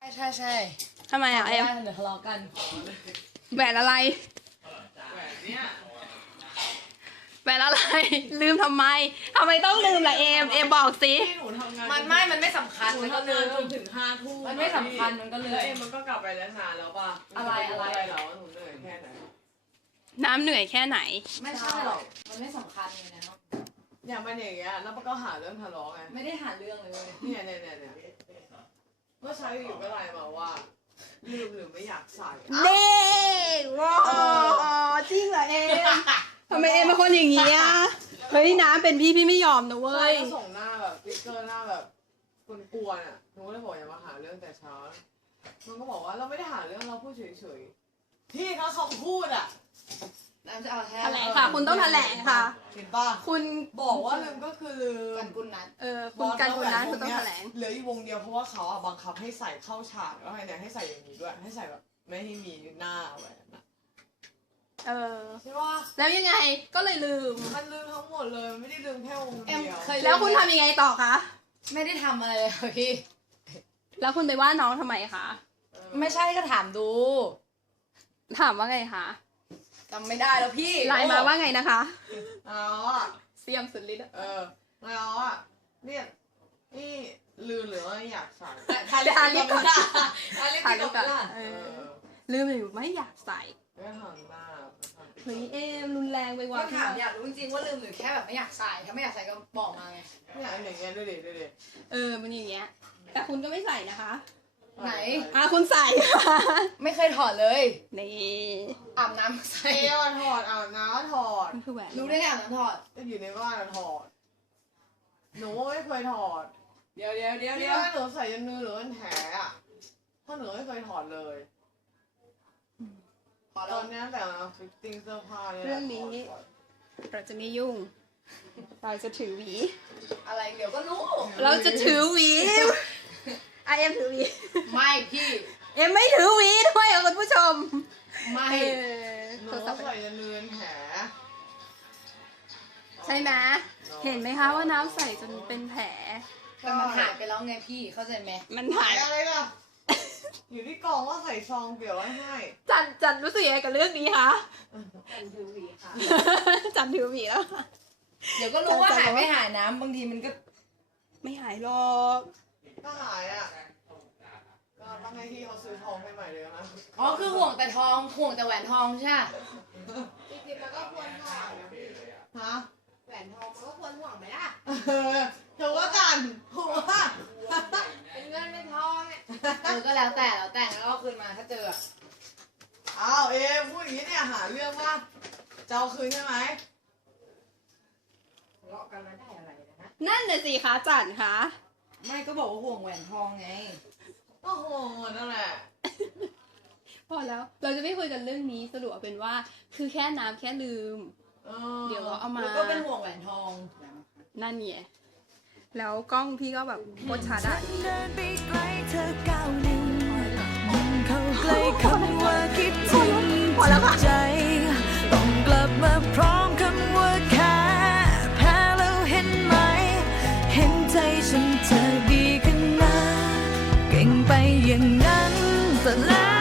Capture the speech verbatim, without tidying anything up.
ใช่ใช่ทำไมอ่ะเอ็มเดี๋ยวทะเลาะกันแหวนอะไรแหวนเนี่ยแหวนอะไร ลืมทำไมทำไมต้องลืมล่ะเอ็มเอ็มบอกสิที่หนูทำงานมันไม่มันไม่สำคัญหนูมันก็ทำลืงานมจนถึงห้าทุ่มมันไม่สำคัญมันก็ลืมแล้วเอ็มมันก็กลับไปแล้วนานแล้วป่ะอะไรอะไรอะไรเหรอหนูเหนื่อยแค่ไหนน้ำเหนื่อยแค่ไหนไม่ใช่หรอกมันไม่สำคัญเลยนะเนาะอย่างมันอย่างเงี้ยแล้วมันก็หาเรื่องทะเลาะไงไม่ได้หาเรื่องเลยเว้ยเนี่ยเนี่ยเนี่ยเนี่ยเมื่อเช้าอยู่ก็ไลน์มาว่าลืมหรือไม่อยากใส่เน่ว้าวจริงเหรอเอ็มทำไมเอ็มเป็นคนอย่างงี้อ่ะเฮ้ยน้ำเป็นพี่พี่ไม่ยอมนะเว้ใช่ยก็ส่งหน้าแบบติ๊กเกอร์หน้าแบบกวนๆอ่ะหนูก็เลยบอกอย่ามาหาเรื่องแต่เช้ามันก็บอกว่าเราไม่ได้หาเรื่องเราพูดเฉยๆที่เขาเขาพูดอ่ะน้ำจะเอาแท้แถลงค่ะ คุณต้องแถลงค่ะเห็นป่ะคุณบอกว่าลืมก็คือลืมกันกุนนัดเออคุณกันคุณนั้นคุณต้องแถลงเหลืออีกวงเดียวเพราะว่าเขาอ่ะบังคับให้ใส่เข้าฉากแล้วให้เนี่ยให้ใส่อย่างนี้ด้วยให้ใส่แบบไม่ให้มีหน้าแหวนอะเออใช่ป่ะแล้วยังไงก็เลยลืมมันลืมทั้งหมดเลยมันไม่ได้ลืมแค่วงเอ็มเดียวเคยแล้วคุณทำยังไงต่อคะไม่ได้ทำอะไรเลยค่ะพี่แล้วคุณไปว่าน้องทำไมคะเออไม่ใช่ก็ถามดูถามว่าไงคะจำไม่ได้แล้วพี่ไลน์มาว่าไงนะคะเอาอ่ะเสียมสุดฤทธิ์อะเออแล้วอ่ะเนี่ยนี่ลืมหรือว่าอยากใส่ทาลิปทาลิปก่อนทาลิปถ่ายก่รูอปก่อนนเอเอออลืมหรือไม่อยากใส่ไม่หันหน้าเฮ้ยเอ็มรุนแรงไปก็ว่ะถามอยากรู้จริงๆว่าลืมหรือแค่แบบไม่อยากใส่ถ้าไม่อยากใส่ก็บอกมาไงเนี่ยอันอย่างเงี้ยดูดิดูดิเออมันอย่างเงี้ย แต่คุณก็ไม่ใส่นะคะไหนอ่ะคุณใส่ค่ะไม่เคยถอดเลยนี่อาบน้ำใส่เอวอะถอดอาบน้ำถอดมันคือแหวนรู้ได้ไงอาบน้ำถอดก็อยู่ในบ้านอะถอด หนูไม่เคยถอดเดี๋ยวเดี๋ยวเดี๋ยวที่เดี๋ยวว่าหนูใส่ยันมือหรือมันแผลอะเพราะหนูไม่เคยถอดเลยขอตลออน งเนี้ยแต่เราฟิตติ้งเสื้อผ้าเนี่ยเรื่องนี้ เราจะไม่ยุ่ง เราจะถือหวีอะไรเดี๋ยวก็รู้เราจะถือหวีไอเอ็มถือหวีไม่พี่เอ็มไม่ถือหวีด้วยอ่ะคุณผู้ชมไม่เออหนูโทรศัพท์ใส่ยันมือเป็นแผลใช่ไหมเห็นไหมคะว่าน้ำใส่จนเป็นแผลแต่มันหายไปแล้วไงพี่เข้าใจไหมมันหาหาย ยอะไรล่ะ อยู่ที่กล่องว่าใส่ซองเกี่ยวไว้ให้จันจันรู้สึกยังไงกับเรื่องนี้คะกันถือหวีค่ะจันถือหวีแล้วเดี๋ยวก็รู้ว่าหายไม่หายน้ำบางทีมันก็ไม่หายหรอกก็หายอ่ะ ก็ต้องให้พี่เขาซื้อทองให้ใหม่เลยนะอ๋อคือห่วงแต่ทองห่วงแต่แหวนทองใช่ไหมจริงๆมันก็ควรห่วงนะพี่ฮะแหวนทองมันก็ควรห่วงไหมล่ะเออถือว่ากันถือว่าเป็นเงินเป็นทองเนี่ยเออก็แล้วแต่แล้วแต่งแล้วก็คืนมาถ้าเจออะอ้าวเอ๊ะพูดอย่างนี้เนี่ยหาเรื่องว่าจะเอาคืนใช่ไหมทะเลาะกันแล้วได้อะไรนะนั่นน่ะสิคะจันคะไม่ก็บอกว่าห่วงแหวนทองไงก็ห่วงหมดนั่นแหละพอแล้วเราจะไม่คุยกันเรื่องนี้สรุปเอาเป็นว่า คือแค่น้ำแค่ลืมออเดี๋ยวเราเอามาแล้วก็เป็นห่วงแหวนทองนั่นไงแล้วกล้องพี่ก็แบบโคตรชัดอะเดินไปไกลเธอก้าวหนึ่งยิ่งเข้าใกล้คำว่าคิดถึงใจต้องกลับมาพร้อมคำว่าแค่แพ้แล้วเห็นไหม เห็นใจฉันเธอดีขนาดเก่งไปอย่างนั้นซะแล้ว